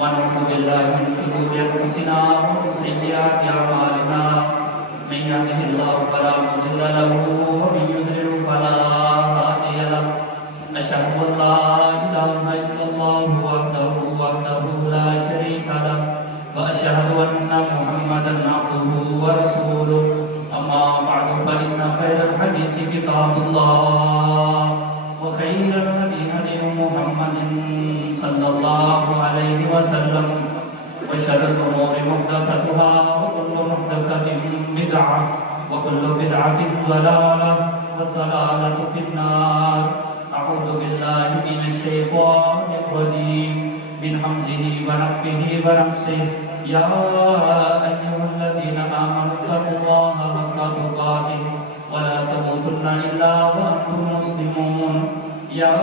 ونعوذ بالله من شرور انفسنا ومن سيئات اعمالنا من يهده الله فلا مضل له ومن يضلل فلا هادي له اشهد ان لا اله الا الله وحده لا شريك له واشهد ان محمدا عبده ورسوله اما بعد فان خير الحديث كتاب الله وخير الهدي هدي محمد صلى الله عليه وسلم وشر الأمور محدثاتها وكل محدثة بدعة وكل بدعة ضلالة والضلالة في النار. أعوذ بالله من الشيطان الرجيم من همزه ونفخه ونفسه. يا أيها الذين آمنوا اتقوا الله حق تقاته ولا تموتن إلا وأنتم مسلمون. يا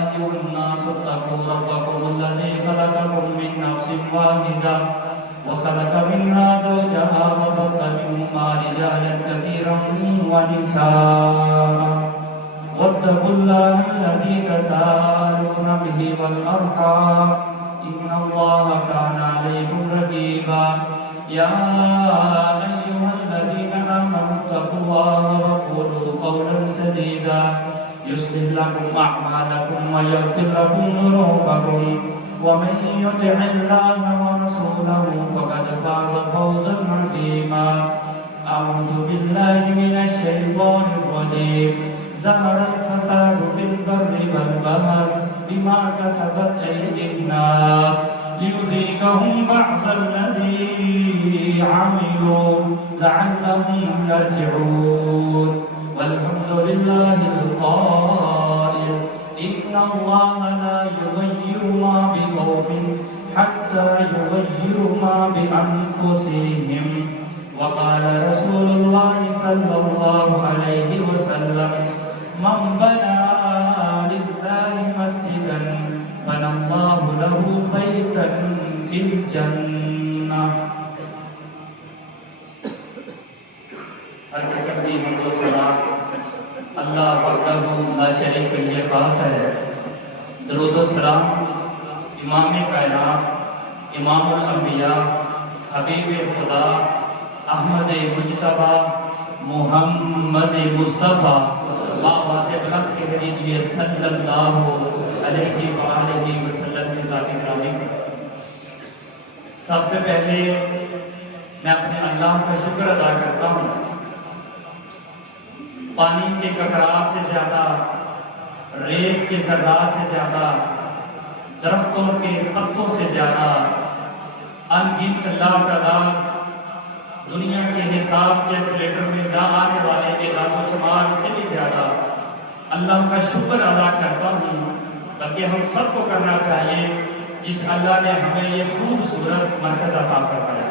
أيها الناس اتقوا ربكم الذي خلقكم من نفس واحدة وخلق منها زوجها وبث منهما رجالا كثيرا ونساء واتقوا الله الذي تساءلون به والأرحام إن الله كان عليكم رقيبا. يا أيها الذين آمنوا اتقوا الله وقولوا قولا سديدا يصلح لكم أعمالكم ويغفر لكم ذنوبكم ومن يطع الله ورسوله فقد فاز فوزا عظيما. أعوذ بالله من الشيطان الرجيم. ظهر الفساد في البر والبحر بما كسبت أيدي الناس ليذيقهم بعض الذي عملوا لعلهم يرجعون. والحمد لله القائل إن الله لا يغير ما بقوم حتى يغيروا ما بأنفسهم. وقال رسول الله صلى الله عليه وسلم من بنى لله مسجدا بنى الله له بيتا في الجنة. ہر قسم کی حمد و ثنا اللہ وحدہ لا شریک کے لیے خاص ہے. درود و سلام امام کائنات امام الانبیاء حبیب خدا احمد مجتبی محمد مصطفیٰ آواز بلند کہہ دیجیے صلی اللہ علیہ وآلہ وسلم کی ذات گرامی. سب سے پہلے میں اپنے اللہ کا شکر ادا کرتا ہوں. پانی کے قطرات سے زیادہ، ریت کے ذرات سے زیادہ، درختوں کے پتوں سے زیادہ، ان گنت لا تعداد دنیا کے حساب کیلکولیٹر میں نہ آنے والے اعداد و شمار سے بھی زیادہ اللہ کا شکر ادا کرتا ہوں. بلکہ ہم سب کو کرنا چاہیے جس اللہ نے ہمیں یہ خوبصورت مرکز عطا فرمایا.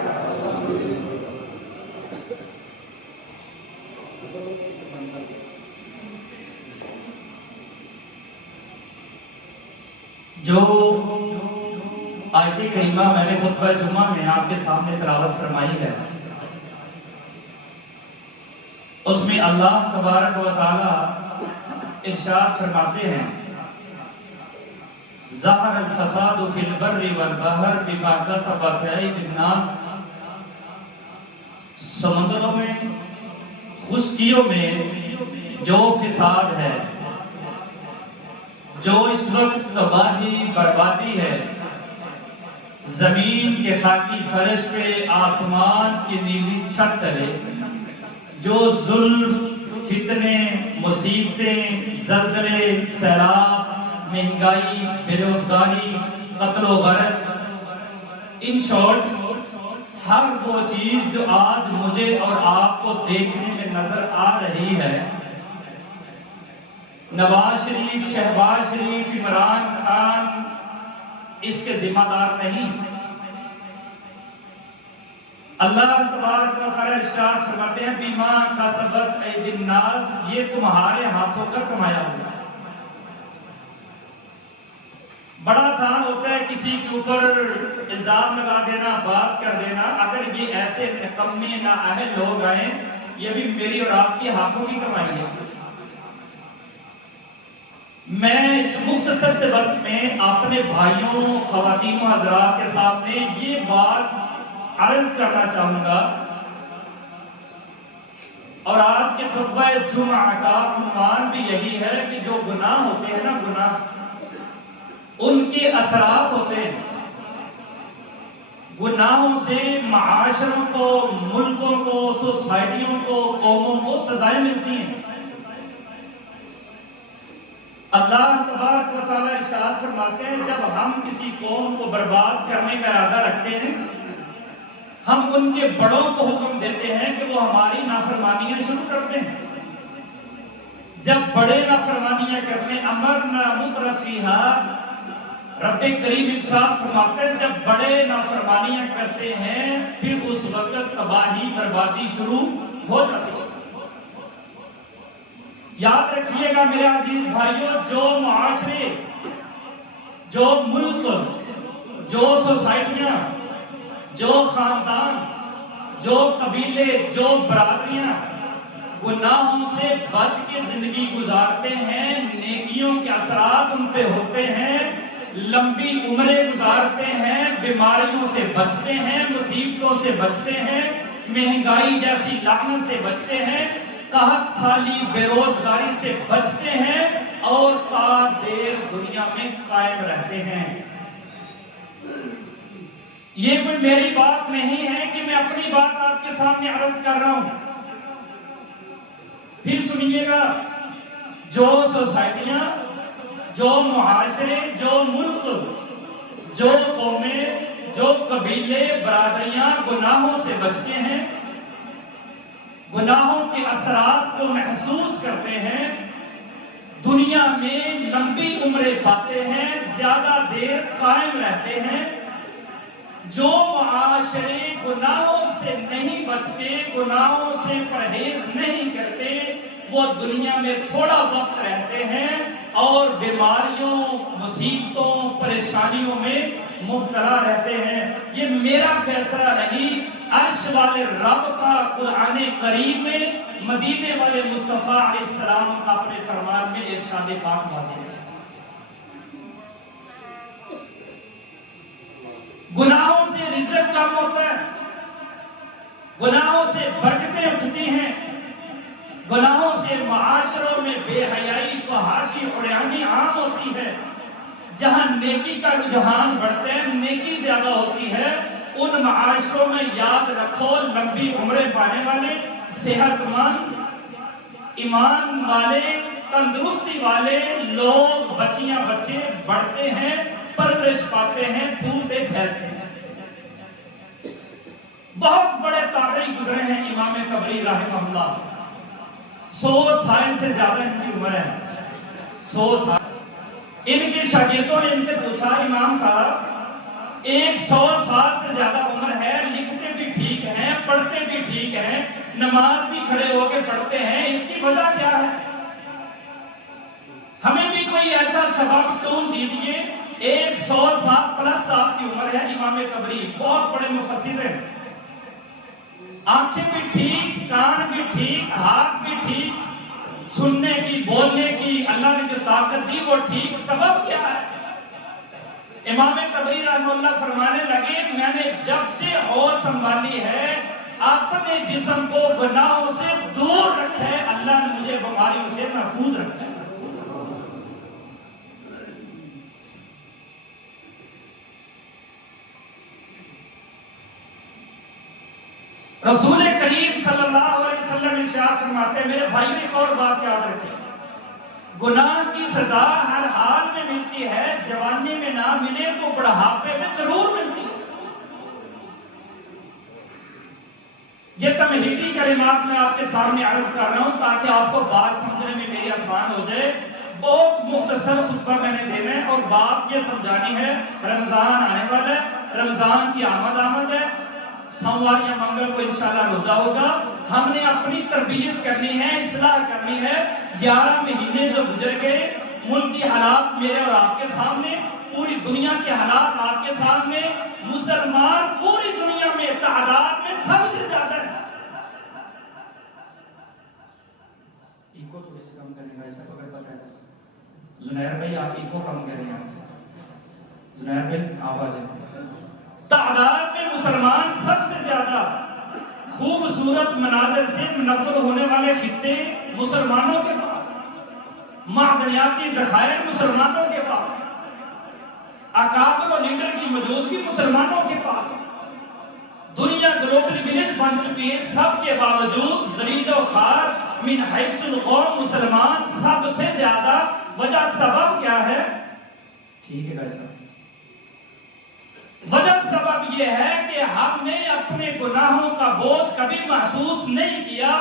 جو آیت کریمہ میں نے خطبہ جمعہ میں آپ کے سامنے تلاوت فرمائی ہے، اس میں اللہ تبارک و تعالی ارشاد فرماتے ہیں ظہر الفساد فی البر والبحر بما کسبت ایدی الناس. سمندروں میں، خشکیوں میں جو فساد ہے، جو اس وقت تباہی بربادی ہے، زمین کے خاکی فرش پہ، آسمان کی نیلی چھت تلے جو ظلم، فتنے، مصیبتیں، زلزلے، سیلاب، مہنگائی، بے روزگاری، قتل و غارت، ان شارٹ ہر وہ چیز جو آج مجھے اور آپ کو دیکھنے میں نظر آ رہی ہے، نواز شریف، شہباز شریف، عمران خان اس کے ذمہ دار نہیں. اللہ تبارک و تعالی ارشاد فرماتے ہیں بیما کسبت ایدی الناس، یہ تمہارے ہاتھوں کا کمایا ہوا. بڑا آسان ہوتا ہے کسی کے اوپر الزام لگا دینا، بات کر دینا. اگر یہ ایسے نکمے نااہل لوگ آئیں، یہ بھی میری اور آپ کی ہاتھوں کی کمائی ہے. میں اس مختصر سے وقت میں اپنے بھائیوں، خواتین و حضرات کے سامنے یہ بات عرض کرنا چاہوں گا، اور آج کے خطبہ جمعہ کا عنوان بھی یہی ہے کہ جو گناہ ہوتے ہیں نا، گناہ ان کے اثرات ہوتے ہیں۔ گناہوں سے معاشروں کو، ملکوں کو، سوسائٹیوں کو، قوموں کو سزائیں ملتی ہیں۔ اللہ تبارک و تعالیٰ ارشاد فرماتے ہیں جب ہم کسی قوم کو برباد کرنے کا ارادہ رکھتے ہیں، ہم ان کے بڑوں کو حکم دیتے ہیں کہ وہ ہماری نافرمانیاں شروع کرتے ہیں۔ جب بڑے نافرمانیاں کرتے ہیں، امرنا مترفیہا، رب کریم ارشاد فرماتے ہیں جب بڑے نافرمانیاں کرتے ہیں پھر اس وقت تباہی بربادی شروع ہو جاتی ہے۔ یاد رکھیے گا میرے عزیز بھائیوں، جو معاشرے، جو ملک، جو سوسائٹیاں، جو خاندان، جو قبیلے، جو برادریاں گناہوں سے بچ کے زندگی گزارتے ہیں، نیکیوں کے اثرات ان پہ ہوتے ہیں، لمبی عمریں گزارتے ہیں، بیماریوں سے بچتے ہیں، مصیبتوں سے بچتے ہیں، مہنگائی جیسی لعنت سے بچتے ہیں، قحط سالی بے روزگاری سے بچتے ہیں اور تا دیر دنیا میں قائم رہتے ہیں۔ یہ کوئی میری بات نہیں ہے کہ میں اپنی بات آپ کے سامنے عرض کر رہا ہوں۔ پھر سنیے گا، جو سوسائٹیاں، جو معاشرے، جو ملک، جو قومیں، جو قبیلے، برادریاں گناہوں سے بچتے ہیں، گناہوں کے اثرات کو محسوس کرتے ہیں، دنیا میں لمبی عمریں پاتے ہیں، زیادہ دیر قائم رہتے ہیں۔ جو معاشرے گناہوں سے نہیں بچتے، گناہوں سے پرہیز نہیں کرتے، وہ دنیا میں تھوڑا وقت رہتے ہیں اور بیماریوں، مصیبتوں، پریشانیوں میں مبتلا رہتے ہیں۔ یہ میرا فیصلہ نہیں، عرش والے رب کا قرآن کریم میں مدینے والے مصطفیٰ علیہ السلام کا اپنے فرمان میں ارشاد پاک واضح ہے۔ گناہوں سے رزق کم ہوتا ہے، گناہوں سے برکتیں اٹھتی ہیں، گناہوں سے معاشروں میں بے حیائی، فحاشی، عریانی عام ہوتی ہے۔ جہاں نیکی کا رجحان بڑھتے ہیں، نیکی زیادہ ہوتی ہے، ان معاشروں میں یاد رکھو لمبی عمریں پانے والے، صحت مند، ایمان والے، تندرستی والے لوگ، بچیاں بچے بڑھتے ہیں، پرورش پاتے ہیں، پھولتے پھیلتے ہیں۔ بہت بڑے تابعی گزرے ہیں امام طبری رحمہ اللہ، 100 سال سے زیادہ ان کی عمر ہے، 100 سال۔ ان کے شاگردوں نے ان سے پوچھا، امام صاحب 100 سال سے زیادہ عمر ہے، لکھتے بھی ٹھیک ہیں، پڑھتے بھی ٹھیک ہیں، نماز بھی کھڑے ہو کے پڑھتے ہیں، اس کی وجہ کیا ہے؟ ہمیں بھی کوئی ایسا سبب ڈھونڈ دیجئے۔ 100 سال پلس آپ کی عمر ہے، امام طبری بہت بڑے مفسر ہیں، آنکھیں بھی ٹھیک، کان بھی ٹھیک، ہاتھ بھی ٹھیک، سننے کی، بولنے کی اللہ نے جو طاقت دی وہ ٹھیک، سبب کیا ہے؟ امام طبری رحمہ اللہ فرمانے لگے، میں نے جب سے ہوش سنبھالی ہے اپنے جسم کو گناہوں سے دور رکھا ہے، اللہ نے مجھے بیماریوں سے محفوظ رکھا ہے۔ رسول کریم صلی اللہ علیہ وسلم ارشاد فرماتے ہیں، میرے بھائی ایک اور بات یاد رکھیں، گناہ کی سزا ہر حال میں ملتی ہے، جوانی میں نہ ملے تو بڑھاپے میں ضرور ملتی ہے۔ یہ تمہیدی کلمات میں آپ کے سامنے عرض کر رہا ہوں تاکہ آپ کو بات سمجھنے میں میری آسان ہو جائے۔ بہت مختصر خطبہ میں نے دینا ہے اور بات یہ سمجھانی ہے، رمضان آنے والا ہے، رمضان کی آمد ہے، سوموار یا منگل کو انشاءاللہ روزہ ہوگا۔ ہم نے اپنی تربیت کرنی ہے، اصلاح کرنی ہے۔ 11 مہینے جو گزر گئے، ملک کی حالات میرے اور آپ کے سامنے، پوری دنیا کے حالات آپ کے سامنے، مسلمان پوری دنیا میں تعداد میں سب سے زیادہ ہے۔ ایک کو تھوڑی سی کم کرنے کا ایسا کو اگر پتہ ہے زنید زنیر بھائی آپ ایکو کم کریں زنیر بھائی آپ آ جائیں۔ تعداد میں مسلمان سب سے زیادہ خوبصورت مناظر سے منور ہونے والے خطے مسلمانوں کے پاس، معدنیاتی ذخائر مسلمانوں کے پاس، اکابر و لیڈر کی موجودگی مسلمانوں کے پاس، دنیا گلوبل ولیج بن چکی ہے، سب کے باوجود ذلیل و خوار من حیث القوم مسلمان سب سے زیادہ۔ وجہ سبب کیا ہے؟ ٹھیک ہے بھائی صاحب، وجہ سبب یہ ہے کہ ہم نے اپنے گناہوں کا بوجھ کبھی محسوس نہیں کیا۔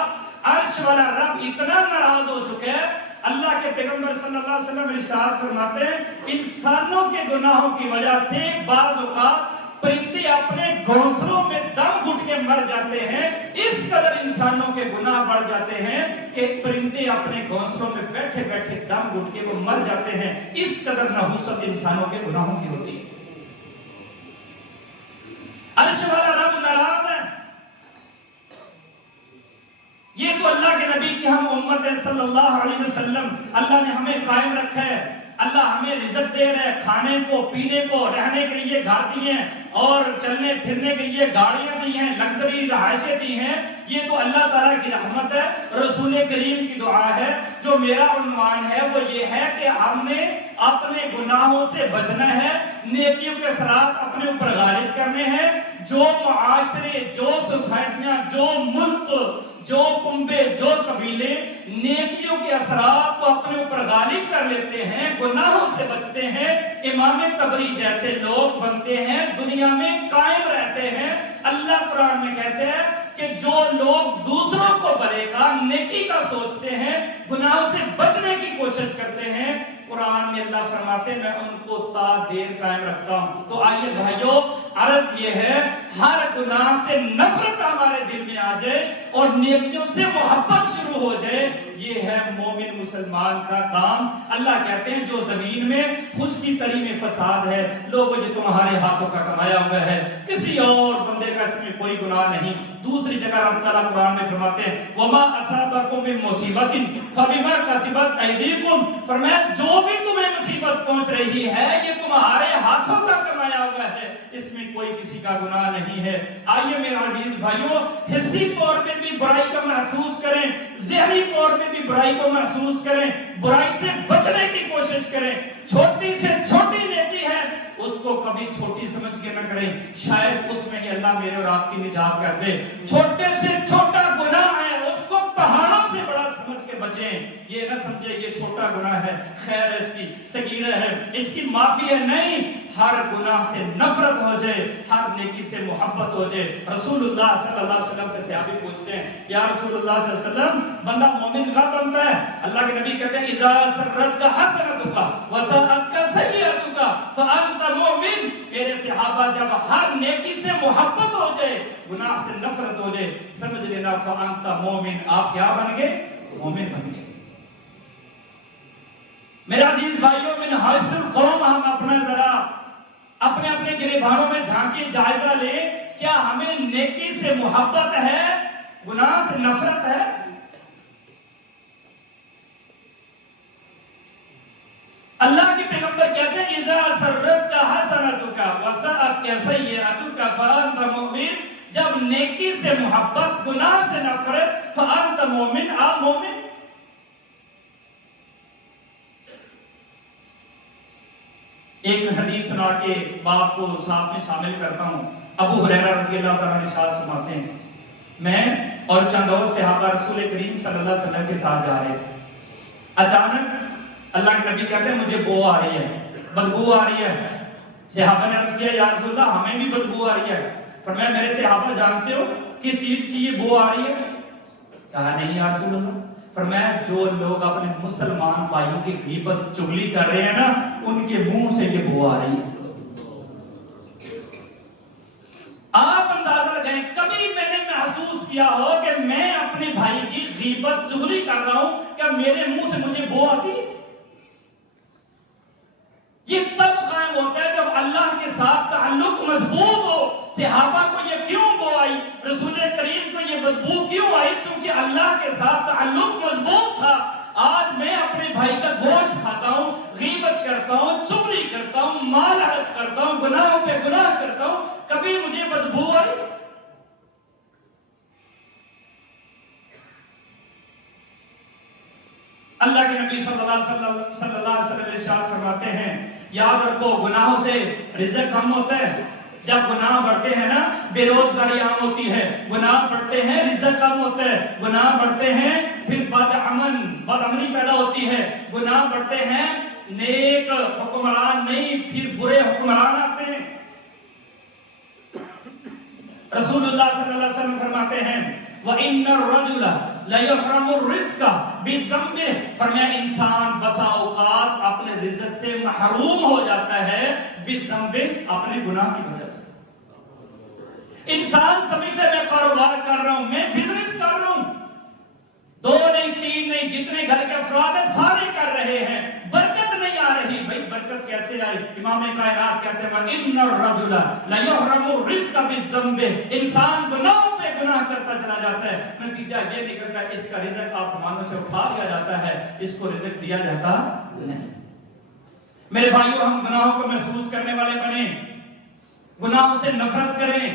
عرش والا رب اتنا ناراض ہو چکے ہے، اللہ کے پیغمبر صلی اللہ علیہ وسلم ارشاد فرماتے ہیں انسانوں کے گناہوں کی وجہ سے بعض اوقات پرندے اپنے گھونسلوں میں دم گھٹ کے مر جاتے ہیں۔ اس قدر انسانوں کے گناہ بڑھ جاتے ہیں کہ پرندے اپنے گھونسلوں میں بیٹھے بیٹھے دم گھٹ کے وہ مر جاتے ہیں۔ اس قدر نحوست انسانوں کے گناہوں کی ہوتی ہے۔ عرش والا رب ناراض ہے۔ یہ تو اللہ کے نبی کی ہم امت ہے صلی اللہ علیہ وسلم، اللہ نے ہمیں قائم رکھا ہے، اللہ ہمیں رزق دے رہے ہیں، کھانے کو، پینے کو، رہنے کے لیے گھر دیے ہیں اور چلنے پھرنے کے لیے گاڑیاں دی ہیں، لگژری رہائشیں دی ہیں۔ یہ تو اللہ تعالیٰ کی رحمت ہے، رسول کریم کی دعا ہے۔ جو میرا عنوان ہے وہ یہ ہے کہ ہم نے اپنے گناہوں سے بچنا ہے، نیکیوں کے اثرات اپنے اوپر غالب کرنے ہیں۔ جو معاشرے، جو سوسائٹیاں، جو ملک، جو کنبے، جو قبیلے نیکیوں کے اثرات کو اپنے اوپر غالب کر لیتے ہیں، گناہوں سے بچتے ہیں، امام تبری جیسے لوگ بنتے ہیں، دنیا میں قائم رہتے ہیں۔ اللہ قرآن میں کہتے ہیں کہ جو لوگ دوسروں کو بھلے کا، نیکی کا سوچتے ہیں، گناہوں سے بچنے کی کوشش کرتے ہیں، قرآن میں اللہ فرماتے ہیں میں ان کو تا دیر قائم رکھتا ہوں۔ تو آئیے بھائیو، عرض یہ ہے ہر گناہ سے نفرت ہمارے دل میں آ جائے اور نیکیوں سے محبت شروع ہو جائے، یہ ہے مومن مسلمان کا کام۔ اللہ کہتے ہیں جو زمین میں خشکی تری میں فساد ہے، لوگوں جو تمہارے ہاتھوں کا کمایا ہوا ہے، کسی اور بندے کا اس میں کوئی گناہ نہیں۔ دوسری جگہ رب تعالیٰ قرآن میں فرماتے ہیں وَمَا أَصَابَكُم مِّن مُّصِيبَةٍ فَبِمَا كَسَبَتْ أَيْدِيكُمْ، فرمایا جو بھی تمہیں مصیبت پہنچ رہی ہے یہ تمہارے ہاتھوں کا کمایا ہوا ہے، اس میں کوئی کسی کا گناہ نہیں ہے۔ آئیے میرے عزیز بھائیوں، حسی طور پہ بھی برائی کو محسوس کریں، ذہنی طور پہ بھی برائی کو محسوس کریں، برائی سے بچنے کی کوشش کریں۔ چھوٹی سے چھوٹی نیکی ہے اس کو کبھی چھوٹی سمجھ کے نہ کریں، شاید اس میں ہی اللہ میرے اور آپ کی نجات کر دے۔ چھوٹے سے چھوٹا گناہ ہے اس کو پہاڑوں سے بڑا سمجھ کے بچیں، یہ نہ سمجھے یہ چھوٹا گناہ ہے، خیر اس کی صغیرہ ہے، اس کی معافی ہے، نہیں، ہر گناہ سے نفرت ہو جائے، ہر نیکی سے محبت ہو جائے۔ رسول اللہ صلی اللہ علیہ وسلم سے صحابی پوچھتے ہیں یا رسول اللہ صلی اللہ علیہ وسلم بندہ مومن کب بنتا ہے؟ اللہ کے نبی کہتے ہیں اذا سرتک حسنتک وساءتک سیئتک فانت مومن۔ میرے صحابہ جب ہر نیکی سے محبت ہو جائے، گناہ سے نفرت ہو جائے، سمجھ لینا فانت مومن، آپ کیا بن گئے؟ مومن بن گئے۔ میرے عزیز بھائیوں، من حیث القوم ہم اپنا ذرا اپنے اپنے گریبانوں میں جھانکی جائزہ لیں، کیا ہمیں نیکی سے محبت ہے، گناہ سے نفرت ہے؟ اللہ کے پیغمبر کہتے ہیں اذا سرتک حسنتک وساءتک سیئتک فانت مؤمن، جب نیکی سے محبت، گناہ سے نفرت، فانت مومن، آپ مومن۔ ایک حدیث سنا کے بات کو ساتھ میں شامل کرتا ہوں۔ ابو ہریرہ رضی اللہ تعالیٰ عنہ ارشاد فرماتے ہیں میں اور چند اور صحابہ رسول کریم صلی اللہ علیہ وسلم کے ساتھ جا رہے تھے، اچانک اللہ کے نبی کہتے ہیں مجھے بو آ رہی ہے، بدبو آ رہی ہے۔ صحابہ نے عرض کیا یا رسول اللہ ہمیں بھی بدبو آ رہی ہے۔ فرمایا میرے صحابہ جانتے ہو کس چیز کی یہ بو آ رہی ہے؟ کہا نہیں یا رسول اللہ۔ فرمایا جو لوگ اپنے مسلمان بھائیوں کی غیبت چغلی کر رہے ہیں نا، ان کے منہ سے یہ بو آ رہی ہے۔ آپ اندازہ لگائیں کبھی میں نے محسوس کیا ہو کہ میں اپنے بھائی کی غیبت چغلی کر رہا ہوں، کیا میرے منہ سے مجھے بو آتی ہے؟ یہ تب قائم ہوتا ہے جب اللہ کے ساتھ تعلق مضبوط ہو۔ صحابہ کو یہ کیوں بو آئی، رسول کریم کو یہ بدبو کیوں آئی؟ چونکہ اللہ کے ساتھ تعلق مضبوط تھا۔ آج میں اپنے بھائی کا گوشت کھاتا ہوں، غیبت اللہ کے نبی صلی اللہ علیہ وسلم ارشاد فرماتے ہیں یاد رکھو گناہوں سے رزق کم ہوتا ہے. جب گناہ بڑھتے ہیں نا بے روزگاری عام ہوتی ہے, گناہ بڑھتے ہیں رزق کم ہوتا ہے, گناہ بڑھتے ہیں پھر بدعملی پیدا ہوتی ہے, گناہ بڑھتے ہیں نیک حکمران نہیں پھر برے حکمران آتے ہیں. رسول اللہ صلی اللہ علیہ وسلم فرماتے ہیں وَإِنَّ الرَّجُلَ لَيُحْرَمُ الرِّزْقَ بِذَنبِهِ, فرمایا انسان بسا اوقات اپنے رزق سے محروم ہو جاتا ہے بِذَنبِهِ, اپنے گناہ کی وجہ سے. انسان سمجھتا ہے میں کاروبار کر رہا ہوں, میں بزنس کر رہا ہوں, 2 نہیں 3 نہیں جتنے گھر کے افراد ہیں سارے کر رہے ہیں, برکت نہیں آ رہی. بھائی برکت کیسے آئی؟ امام کائنات کہتے ہیں وَإِنَّ الرَّجُلَ لَيُحْرَمُ الرِّزْقَ بِذَنبِهِ, انسان گناہوں پہ گناہ کرتا چلا جاتا ہے, نتیجہ یہ نکلتا ہے اس کا رزق آسمانوں سے اٹھا لیا جاتا ہے, اس کو رزق دیا جاتا نہیں. میرے بھائیوں ہم گناہوں کو محسوس کرنے والے بنیں, گناہوں سے نفرت کریں.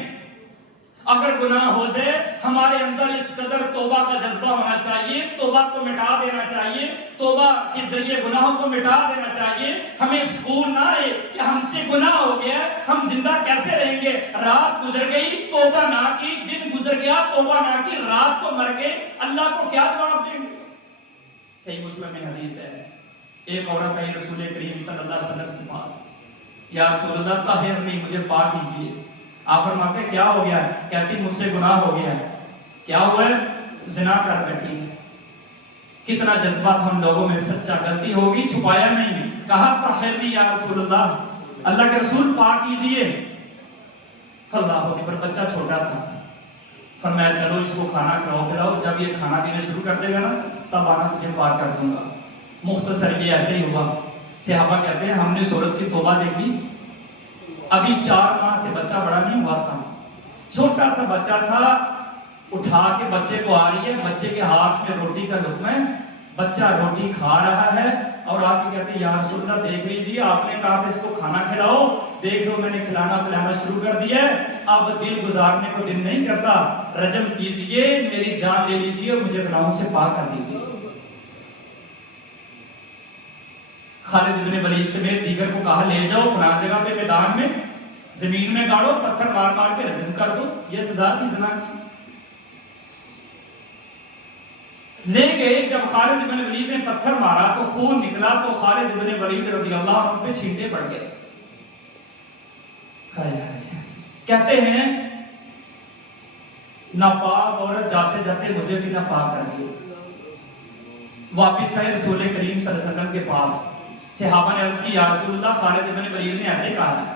اگر گناہ ہو جائے ہمارے اندر اس قدر توبہ کا جذبہ ہونا چاہیے, توبہ کو مٹا دینا چاہیے, توبہ کے ذریعے گناہوں کو مٹا دینا چاہیے. ہمیں سکون نہ رہے کہ ہم سے گناہ ہو گیا, ہم زندہ کیسے رہیں گے, رات گزر گئی توبہ نہ کی, دن گزر گیا توبہ نہ کی, رات کو مر گئے, اللہ کو کیا جواب دیں گے؟ صحیح مسلم میں حدیث ہے, ایک عورت آئی رسول کریم صلی اللہ علیہ وسلم کے پاس, یا رسول اللہ طہرنی, مجھے پاک کیجیے. آپ فرماتے ہیں کیا ہو گیا ہے؟ کہتی مجھ سے گناہ ہو گیا ہے. کیا ہوا ہے؟ زنا کر بیٹھی ہے. کتنا جذبہ تھا ہم لوگوں میں سچا, غلطی ہوگی چھپایا نہیں, کہا طہرنی یا رسول اللہ, اللہ کے رسول پاک کیجیے. اللہ اکبر, بچہ چھوٹا تھا, فرمایا چلو اس کو کھانا کھلاؤ پلاؤ, جب یہ کھانا پینا شروع کر دے گا نا تب آنا تجھے پاک کر دوں گا. مختصر یہ ایسے ہی ہوا. صحابہ کہتے ہیں ہم نے اس عورت کی توبہ دیکھی, ابھی 4 ماہ سے بچہ بڑا نہیں ہوا تھا, چھوٹا سا بچہ تھا, اٹھا کے بچے کو آ رہی ہے, بچے کے ہاتھ میں روٹی کا لقمہ ہے, بچہ روٹی کھا رہا ہے, اور آ کے کہتے ہیں یا رسول اللہ دیکھ لیجیے, آپ نے کہا تھا اس کو کھانا کھلاؤ, دیکھ لو میں نے کھلانا پلانا شروع کر دیا ہے, اب دل گزارنے کو دل نہیں کرتا, رجم کیجیے, میری جان لے لیجیے اور مجھے گناہوں سے پاک کر دیجیے. خالد بن ولید سمیت دیگر کو کہا لے جاؤ فلاں جگہ پہ میدان میں زمین میں گاڑو, پتھر مار مار کے رجم کر دو, یہ سزا تھی زنا کی. لے گئے, جب خالد بن ولید نے پتھر مارا تو خون نکلا, تو خالد بن ولید رضی اللہ عنہ پہ چھینٹے پڑ گئے. کہتے ہیں ناپاک عورت جاتے جاتے مجھے بھی ناپاک کر دی. واپس آئے رسول کریم صلی اللہ علیہ وسلم کے پاس, صحابہ نے عرض کی یا رسول اللہ خالد بن ولید نے ایسے کہا ہے.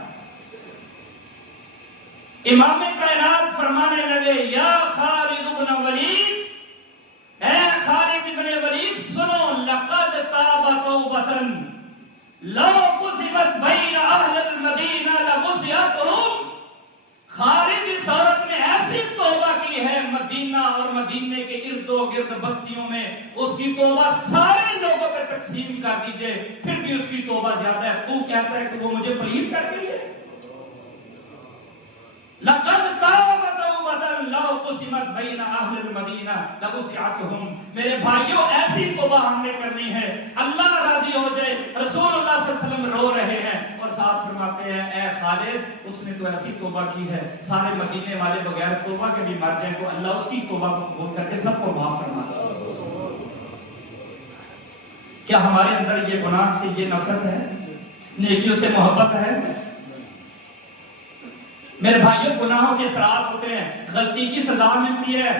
امام کائنات فرمانے لگے یا خالد بن ولید, اے خالد بن ولید سنو, لقد تاب توبۃ لو قسمت بین اہل المدینہ لوسعتہم. خالد اس عورت نے ایسی توبہ کی ہے مدینہ اور مدینے کے ارد و گرد بستیوں میں, اس کی توبہ سارے لوگوں پہ تقسیم کر دیجئے پھر بھی اس کی توبہ زیادہ ہے. تو کہتا ہے کہ وہ مجھے پلید کر گئی ہے. لقد تاب توبۃ لو قسمت بین اہل المدینہ لوسعتہم. میرے بھائیوں ایسی توبہ ہم نے کرنی ہے, اللہ راضی ہو جائے. رسول اللہ صلی اللہ علیہ وسلم رو رہے ہیں اور ساتھ فرماتے ہیں اے خالد اس نے تو ایسی توبہ کی ہے سارے مدینے والے بغیر توبہ کے بھی مر جائیں تو اللہ اس کی توبہ کو قبول کر کے سب کو معاف فرماتا ہے. کیا ہمارے اندر یہ گناہ سے یہ نفرت ہے, نیکیوں سے محبت ہے؟ میرے بھائیوں گناہوں کے اثرات ہوتے ہیں, غلطی کی سزا ملتی ہے.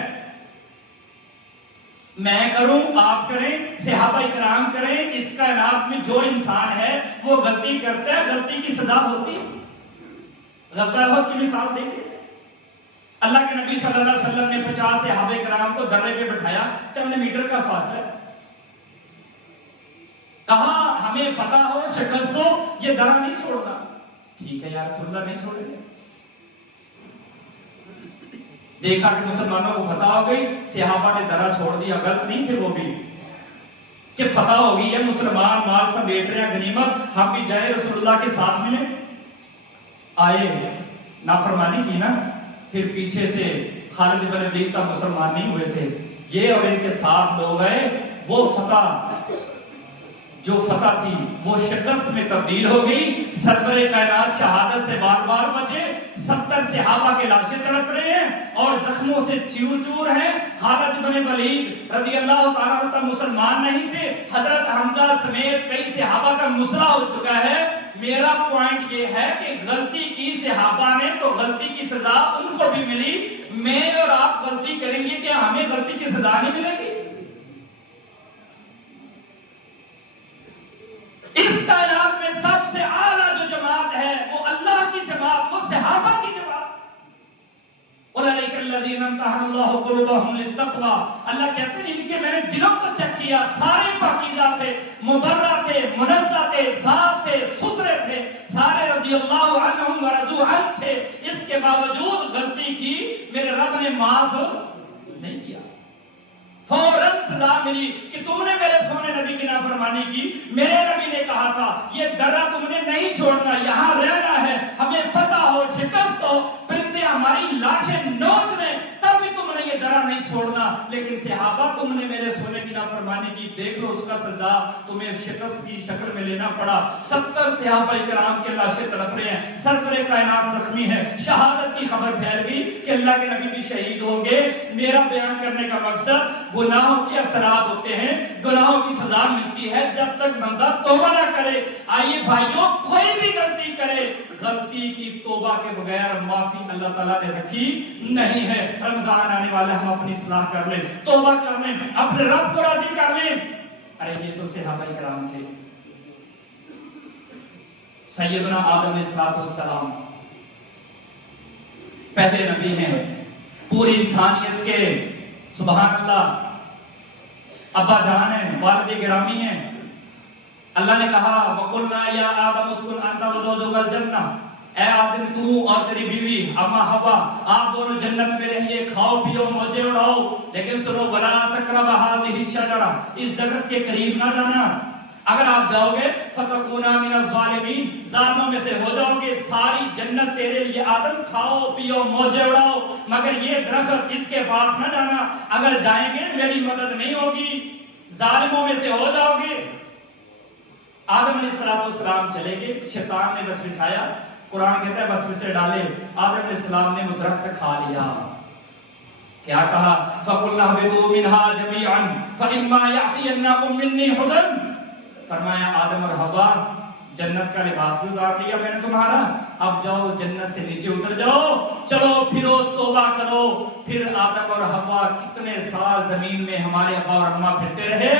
میں کروں آپ کریں, صحابہ اکرام کریں, اس کائنات میں جو انسان ہے وہ غلطی کرتا ہے, غلطی کی سزا ہوتی ہے. غزوہ احد کی مثال دیکھیں, اللہ کے نبی صلی اللہ علیہ وسلم نے 50 صحابہ اکرام کو درے پہ بٹھایا, چند میٹر کا فاصلہ, کہا ہمیں فتح ہو شکست ہو یہ درہ نہیں چھوڑنا. ٹھیک ہے یا رسول اللہ نہیں چھوڑیں گے. دیکھا کہ مسلمانوں کو فتح ہو گئی, صحابہ نے درہ چھوڑ دیا. غلط نہیں تھے وہ بھی کہ فتح ہو گئی ہے, مسلمان مال سب بیٹھ رہے ہیں غنیمت, ہم بھی جائے رسول اللہ کے ساتھ ملیں. آئے نافرمانی کی نا, پھر پیچھے سے خالد بن ولید کا مسلمان نہیں ہوئے تھے, یہ اور ان کے ساتھ لوگ آئے, وہ فتح جو فتح تھی وہ شکست میں تبدیل ہو گئی. سرور کائنات شہادت سے بار بار بچے. 70 صحابہ کے لاشیں تڑپ رہے ہیں اور زخموں سے چور چور ہیں. خالد بن ولید رضی اللہ تعالیٰ عنہ مسلمان نہیں تھے. حضرت حمزہ سمیت کئی صحابہ کا مسئلہ ہو چکا ہے. میرا پوائنٹ یہ ہے کہ غلطی کی صحابہ نے تو غلطی کی سزا ان کو بھی ملی. میں اور آپ غلطی کریں گے کہ ہمیں غلطی کی سزا نہیں ملے گی؟ اس کائنات میں سب سے اعلیٰ جو جماعت ہے وہ اللہ کی جماعت، وہ صحابہ کی جماعت. اولئک الذین امتحن اللہ قلوبہم للتقوی. اللہ کہتے ہیں ان کے میں نے دلوں کو چیک کیا، سارے پاکیزہ تھے، مبرہ تھے، منزہ تھے، صاف تھے، ستھرے تھے، سارے رضی اللہ عنہم ورضوا عنہ تھے. اس کے باوجود غلطی کی، میرے رب نے معاف نہیں کیا. فوراً سزا ملی کہ تم نے میرے سونے نبی کی نافرمانی کی. میرے نبی نے کہا تھا یہ درہ تم نے نہیں چھوڑنا، یہاں رہنا ہے، ہمیں فتح ہو شکست ہو، پرندے ہماری لاشیں نوچ لیں، تب بھی تم نے یہ درہ نہیں چھوڑنا. لیکن صحابہ تم نے میرے سونے کی نافرمانی کی، دیکھ لو اس کا سزا تمہیں شکست کی شکل میں لینا پڑا. 70 صحابہ کرام کے لاشیں تڑپ رہے ہیں، سرور کائنات زخمی ہے. شہادت کی خبر پھیل گئی کہ اللہ کے نبی بھی شہید ہو گئے. میرا بیان کرنے کا مقصد گناہوں کے اثرات ہوتے ہیں، گناہوں کی سزا ملتی ہے جب تک بندہ توبہ نہ کرے. آئیے بھائیوں، کوئی بھی غلطی کرے، غلطی کی توبہ کے بغیر معافی اللہ تعالیٰ نے رکھی نہیں ہے. رمضان آنے والا، ہم اپنی اصلاح کر لیں، توبہ کر لیں، اپنے رب کو راضی کر لیں. ارے یہ تو صحابہ کرام تھے. سیدنا آدم علیہ السلام پہلے نبی ہیں پوری انسانیت کے. سبحان اللہ، ابا جان ہیں، والد گرامی ہیں. اللہ نے کہا وَقُلْنَا يَا آدَمُ اسْكُنْ أَنْتَ وَزَوْجُكَ الْجَنَّةَ. اے آدم تو اور تیری بیوی اما حوا آپ دونوں جنت میں رہیے، کھاؤ پیو موجے اڑاؤ، لیکن سنو وَلَا تَقْرَبَا هَٰذِهِ الشَّجَرَةَ، اس درخت کے قریب نہ جانا. اگر آپ جاؤ گے فَتَكُونَا مِنَ الظَّالِمِينَ، ظالموں میں سے ہو جاؤ گے. ساری جنت تیرے لیے آدم، کھاؤ پیو موجے اڑاؤ، مگر یہ درخت اس کے پاس نہ جانا. اگر جائیں گے میری مدد نہیں ہوگی، ظالموں میں سے ہو جاؤ گے. آدم علیہ السلام چلے گئے، شیطان نے وسوسایا. قرآن کہتا ہے وسوسے ڈالے، آدم علیہ السلام نے وہ درخت کھا لیا. کیا کہا فَقُلْنَا اهْبِطُوا مِنْهَا جَمِيعًا فَإِمَّا يَأْتِيَنَّكُم مِّنِّي هُدًى. فرمایا آدم اور حوا جنت کا لباس بھی اتار لیا میں نے تمہارا، اب جاؤ جنت سے نیچے اتر جاؤ، چلو پھرو توبہ کرو. پھر آدم اور حوا کتنے سال زمین میں ہمارے ابا اور اماں پھرتے رہے.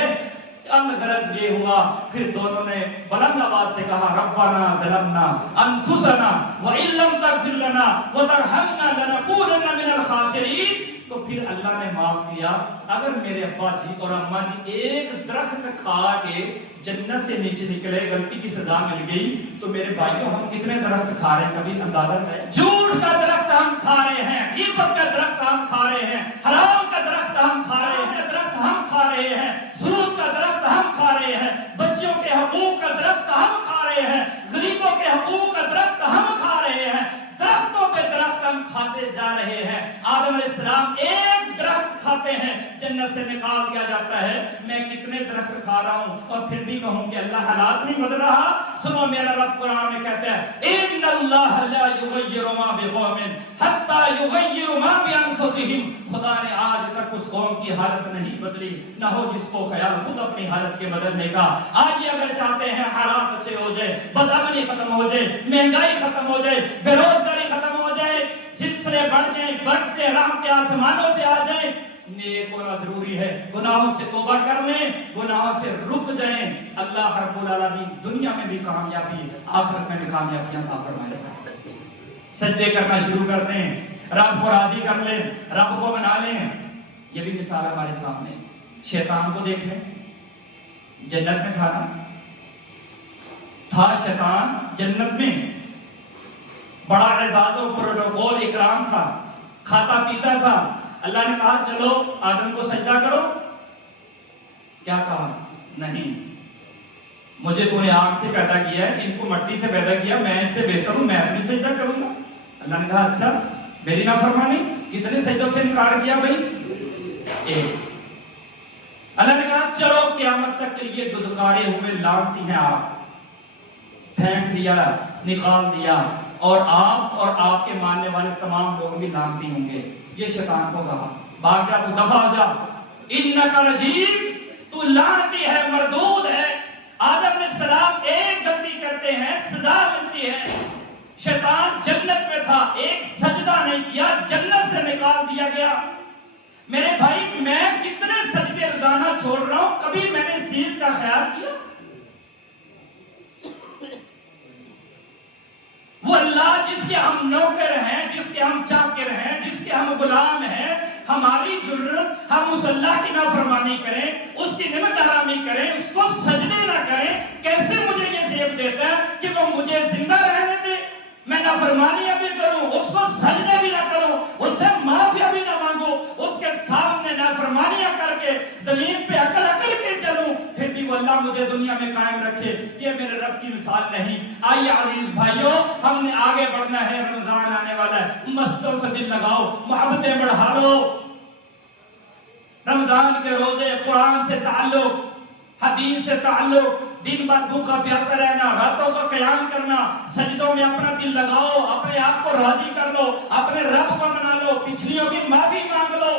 غرض یہ ہوا پھر دونوں نے بلند آواز سے کہا ربنا ظلمنا انفسنا وان لم تغفر لنا وترحمنا لنكونن من الخاسرین. تو پھر اللہ نے معاف کیا. اگر میرے ابا جی اور اماں جی ایک درخت کھا کے جنت سے نیچے نکلے، غلطی کی سزا مل گئی، تو میرے بھائیوں ہم کتنے درخت کھا رہے ہیں کبھی اندازہ کریں؟ جھوٹ کا درخت ہم کھا رہے ہیں، غیبت کا درخت ہم کھا رہے ہیں، حرام کا درخت ہم کھا رہے ہیں، درخت ہم کھا رہے ہیں، سود کا درخت ہم کھا رہے ہیں، بچیوں کے حقوق کا درخت ہم کھا رہے ہیں، غریبوں کے حقوق کا درخت ہم کھا رہے ہیں. درختوں پہ درخت ہم کھاتے جا رہے ہیں. آدم علیہ السلام ایک درخت کھاتے ہیں، جنت سے نکال دیا جاتا ہے. میں کتنے درخت کھا رہا ہوں اور پھر بھی کہوں کہ اللہ حالات نہیں بدل رہا. سنو میرا رب قرآن میں کہتا ہے ان اللہ لا یغیر ما بقوم حتی یغیروا ما بانفسہم. خدا نے آج تک اس قوم کی حالت نہیں بدلی، نہ ہو جس کو خیال خود اپنی حالت کے بدلنے کا. آج اگر چاہتے ہیں حالات اچھے ہو جائے، بدامنی ختم ہو جائے، مہنگائی ختم ہو جائے، بے روزگاری ختم ہو جائے، سلسلے بڑھ جائیں، برکتیں رحمتیں آسمانوں سے آ جائیں، نیک ہونا ضروری ہے. گناہوں سے توبہ کر لیں، گناہوں سے رک جائیں. اللہ رب العالمین دنیا میں بھی کامیابی، آخرت میں بھی کامیابی عطا فرمائے. سجدے کرنا شروع کر دیں، رب کو راضی کر لیں، رب کو منا لیں. یہ بھی مثال ہمارے سامنے. شیطان کو دیکھ لیں، جنت میں تھا شیطان جنت میں، بڑا اعزاز و پروٹوکول اکرام تھا، کھاتا پیتا تھا. اللہ نے کہا چلو آدم کو سجدہ کرو. کیا کہا؟ نہیں، مجھے تو نے آگ سے پیدا کیا ہے، ان کو مٹی سے پیدا کیا، میں اس سے بہتر ہوں، میں اپنی سجدہ کروں گا. اللہ نے کہا اچھا میری نافرمانی. کتنے سجدوں سے انکار کیا بھائی؟ ایک. اللہ نے کہا مت چلو قیامت تک کے لیے دھدکارے ہوئے لانتی ہیں آپ، پھینک دیا، نکال دیا، اور آپ کے ماننے والے تمام لوگ بھی لانتی ہوں گے۔ یہ شیطان کو کہا بھاگ جا، تو دفع ہو جا، انکا رجیم، تو لعنتی ہے، مردود ہے۔ آدم علیہ السلام ایک غلطی کرتے ہیں، سزا ملتی ہے۔ شیطان جنت میں تھا، ایک سجدہ نہیں کیا، جنت سے نکال دیا گیا۔ میرے بھائی میں کتنے سجدے روزانہ چھوڑ رہا ہوں، کبھی میں نے اس چیز کا خیال کیا؟ وہ اللہ جس کے ہم نوکر ہیں، جس کے ہم چاکر ہیں، جس کے ہم غلام ہیں، ہماری ضرورت ہم اس اللہ کی نافرمانی کریں، اس کی نعمت حرامی کریں، اس کو سجدے نہ کریں، کیسے مجھے یہ زیب دیتا ہے کہ وہ مجھے زندہ رہنے دے، میں نافرمانیاں بھی کروں، اس کو سجدے بھی نہ کروں، اس سے معافیا بھی نہ مانگوں، اس کے سامنے نافرمانیاں کر کے زمین پہ اکل کے چلوں، پھر بھی وہ اللہ مجھے دنیا میں قائم رکھے۔ یہ میرے رب کی مثال نہیں۔ آئیے عزیز بھائیوں، ہم نے آگے بڑھنا ہے، رمضان آنے والا ہے، مسجدوں سے دل لگاؤ، محبتیں بڑھا لو، رمضان کے روزے، قرآن سے تعلق، حدیث سے تعلق، دن بھر بھوکا پیاسا رہنا، راتوں کا قیام کرنا، سجدوں میں اپنا دل لگاؤ، اپنے آپ کو راضی کر لو، اپنے رب کو منا لو، پچھلیوں کی معافی مانگ لو۔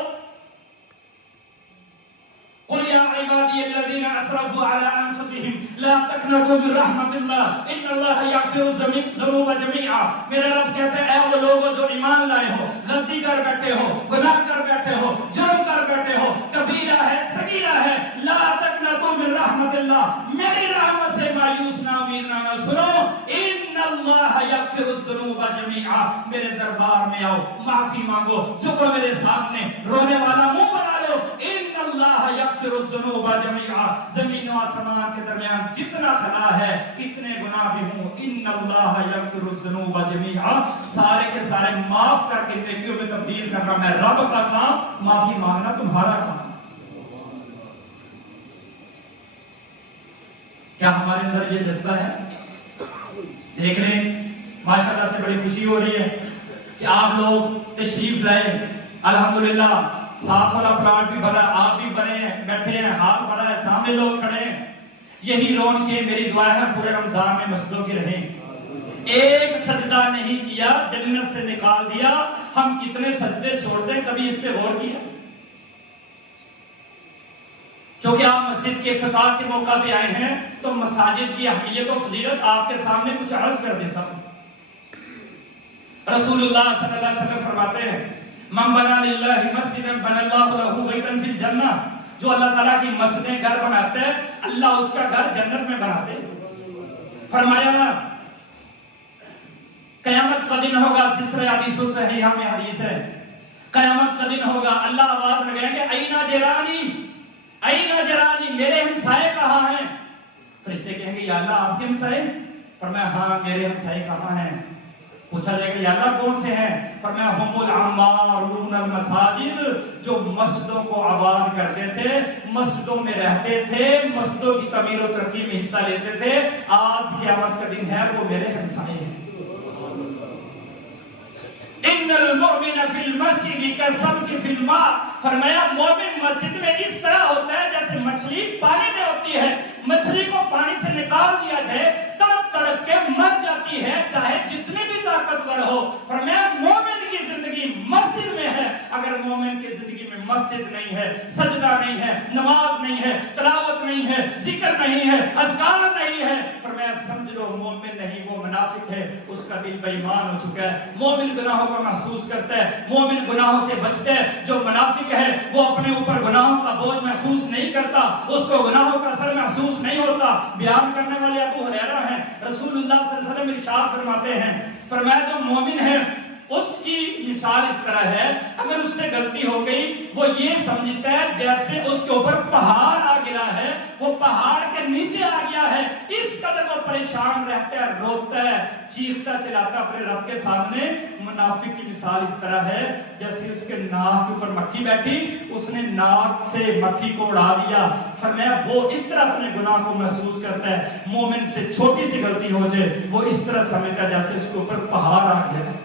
قل یا عبادی الذین اسرفوا علی انفسہم لا تقنطوا من رحمت اللہ ان اللہ یغفر الذنوب جمیعا۔ میرے رب کہتے ہیں اے وہ لوگوں جو ایمان لائے ہو، غلطی کر بیٹھے ہو، گناہ کر بیٹھے ہو، جرم کر بیٹھے ہو، کبیرہ ہے، صغیرہ ہے، لا تقنطوا من رحمت اللہ، میری رحمت سے مایوس نہ امید نہ سنو، ان اللہ یغفر الذنوب جمیعا، میرے دربار میں آؤ، معافی مانگو، جھکو میرے سامنے، رونے والا منہ بنا لو، ان اللہ یغفر الذنوب جمیعا، زمین و آسمان کے درمیان جتنا خلا ہے اتنے گناہ بھی ہوں، ان اللہ یغفر الذنوب جمیعا، سارے کے سارے معاف کر کے نیکیوں میں تبدیل کرنا میں رب کا کام، معافی مانگنا تمہارا کام۔ کیا ہمارے اندر یہ جذبہ ہے؟ دیکھ لیں، ماشاءاللہ سے بڑی خوشی ہو رہی ہے کہ آپ لوگ تشریف لائے، الحمدللہ ساتھ والا پلاٹ بھی بھرا، آپ بھی بنے ہیں، بیٹھے ہیں، ہاتھ بھرا ہے، سامنے لوگ کھڑے ہیں، یہی رون کے میری دعا ہے پورے رمضان میں مسجدوں کی رہیں۔ ایک سجدہ نہیں کیا، جنت سے نکال دیا، ہم کتنے سجدے چھوڑتے ہیں، کبھی اس پہ غور کیا؟ چونکہ آپ مسجد کے افتتاح کے موقع پہ آئے ہیں تو مساجد کی اہمیت و فضیلت آپ کے سامنے کچھ عرض کر دیتا ہوں۔ رسول اللہ صلی اللہ علیہ وسلم فرماتے ہیں من بنا للہ مسجدا بنى اللہ لہ بیتا فی الجنہ، جو اللہ تعالیٰ کی مسجدیں گھر بناتے ہیں اللہ اس کا گھر جنت میں بناتے ہیں۔ فرمایا قیامت کا دن ہوگا، سلسلہ حدیثوں سے ہمیں حدیث ہے، قیامت کا دن ہوگا، اللہ آواز لگائیں گے اینا جیرانی، اینا جیرانی، میرے ہمسائے کہاں ہیں؟ فرشتے کہیں گے یا اللہ آپ کے ہمسائے؟ فرمایا ہاں میرے ہمسائے کہاں ہیں؟ پوچھا جائے گا یا اللہ کون سے ہیں؟ فرمایا ہم العمارون المساجد، جو مسجدوں کو آباد کرتے تھے، مسجدوں میں رہتے تھے، مسجدوں کی تعمیر و ترقی میں حصہ لیتے تھے، آج قیامت کا دن ہے وہ میرے ہمسائے ہیں۔ ان المؤمن فی المسجد کالسمک فی الماء، فرمایا مومن مسجد میں اس طرح ہوتا ہے جیسے مچھلی پانی میں ہوتی ہے، مچھلی کو پانی سے نکال دیا جائے تڑپ تڑپ کے مر جاتی ہے چاہے جتنی بھی طاقتور ہو۔ فرمایا مومن کی زندگی مسجد میں ہے، اگر مومن کی زندگی میں مسجد نہیں ہے، سجدہ نہیں ہے، نماز نہیں ہے، تلاوت نہیں ہے، ذکر نہیں ہے، اذکار نہیں ہے، فرمایا سمجھ لو مومن نہیں، وہ منافق ہے، اس کا دل بے ایمان ہو چکا ہے۔ مومن گناہوں کو محسوس کرتا ہے، مومن گناہوں سے بچتا ہے، جو منافق ہے وہ اپنے اوپر گناہوں کا بوجھ محسوس نہیں کرتا، اس کو گناہوں کا اثر محسوس نہیں ہوتا۔ بیان کرنے والے ابو ہریرہ ہیں، رسول اللہ صلی اللہ علیہ وسلم ارشاد فرماتے ہیں، فرمایا جو مومن ہے اس کی مثال اس طرح ہے، اگر اس سے غلطی ہو گئی وہ یہ سمجھتا ہے جیسے اس کے اوپر پہاڑ آ گرا ہے، وہ پہاڑ کے نیچے آ گیا ہے، اس قدر وہ پریشان رہتا ہے، روتا ہے، چیختا چلاتا اپنے رب کے سامنے۔ منافق کی مثال اس طرح ہے جیسے اس کے ناک کے اوپر مکھی بیٹھی، اس نے ناک سے مکھی کو اڑا دیا، فرمایا وہ اس طرح اپنے گناہ کو محسوس کرتا ہے۔ مومن سے چھوٹی سی غلطی ہو جائے وہ اس طرح سمجھتا ہے جیسے اس کے اوپر پہاڑ آ گیا ہے۔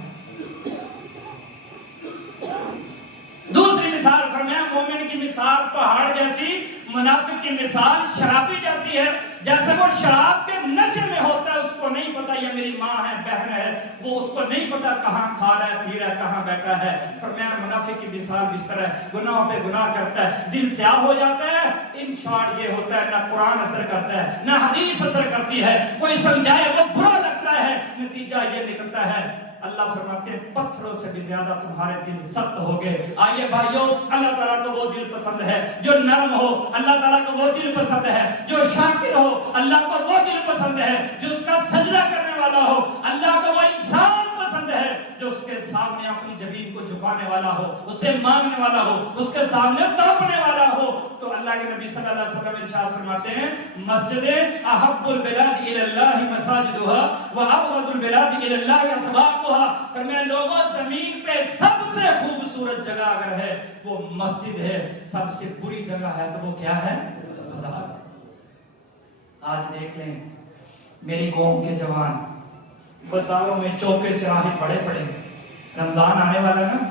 دوسری مثال فرمایا مومن کی مثال پہاڑ جیسی، منافق کی مثال شرابی جیسی ہے، جیسے وہ شراب کے نشے میں ہوتا ہے، اس کو نہیں پتا یہ میری ماں ہے، بہن ہے، وہ اس کو نہیں پتا کہاں کھا رہا ہے، پی رہا ہے، کہاں بیٹھا ہے۔ فرمایا منافق کی مثال اس طرح ہے، گناہوں پہ گناہ کرتا ہے، دل سیاہ ہو جاتا ہے۔ ان شارٹ یہ ہوتا ہے، نہ قرآن اثر کرتا ہے، نہ حدیث اثر کرتی ہے، کوئی سمجھائے وہ برا لگتا ہے، نتیجہ یہ نکلتا ہے اللہ فرماتے ہیں پتھروں سے بھی زیادہ تمہارے دل سخت ہو گئے۔ آئیے بھائیو، اللہ تعالیٰ کو وہ دل پسند ہے جو نرم ہو، اللہ تعالیٰ کو وہ دل پسند ہے جو شاکر ہو، اللہ کو وہ دل پسند ہے جو اس کا سجدہ کرنے والا ہو، اللہ کو وہ انسان پسند ہے جو اس کے سامنے اپنی جبین کو جھکانے والا ہو، اس سے مانگنے والا ہو، اس کے سامنے تڑپنے والا ہو۔ تو اللہ کے نبی صلی اللہ علیہ وسلم ارشاد فرماتے ہیں مسجدیں احب البلاد الی اللہ مساجدها وابغض البلاد الی اللہ اسواقها۔ فرمایا لوگوں، زمین پہ سب سے خوبصورت جگہ اگر ہے وہ مسجد ہے، سب سے بری جگہ ہے تو وہ کیا ہے؟ بازار۔ آج دیکھ لیں میری قوم کے جوان بازاروں میں چوکے چراہے پڑے پڑے، رمضان آنے والا نا،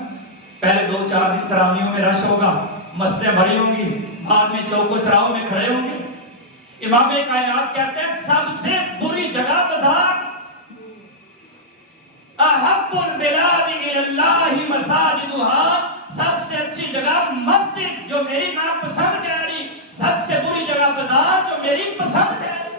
پہلے 2-4 دن تراویحوں میں رش ہوگا، مسجدیں بھری ہوں گی، بعد میں چوکوں چراہوں میں کھڑے ہوں گے۔ امام کائنات کہتے ہیں سب سے بری جگہ بازار۔ احب البلاد الی اللہ مساجدها، سب سے اچھی جگہ مسجد جو میری ناپسند ٹھہری، سب سے بری جگہ بازار جو میری پسند ٹھہری۔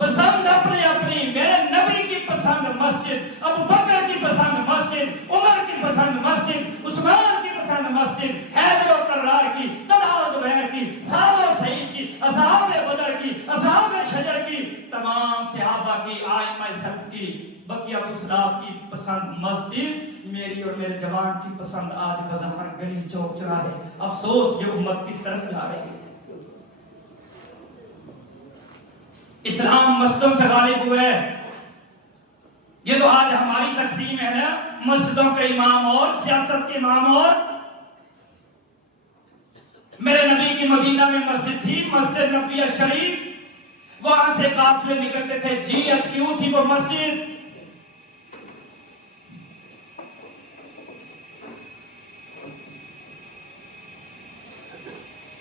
پسند اپنی اپنی، میرے نبی کی پسند مسجد، ابو بکر کی پسند مسجد، عمر کی پسند مسجد، عثمان کی پسند مسجد، حیدر و کرار کی، طلحہ و زبیر کی، سعد و سعید کی، اصحاب بدر کی، اصحاب شجر کی، تمام صحابہ کی، ائمہ سلف کی، بقیہ اسلاف کی پسند مسجد، میری اور میرے جوان کی پسند آج بازار، گلی، چوک چراہے۔ افسوس یہ امت کس طرف جا رہی ہے۔ اسلام مسجدوں سے غالب ہوئے، یہ تو آج ہماری تقسیم ہے نا، مسجدوں کے امام اور سیاست کے امام اور۔ میرے نبی کی مدینہ میں مسجد تھی، مسجد نبویہ شریف، وہاں سے قافلے نکلتے تھے، GHQ تھی وہ مسجد۔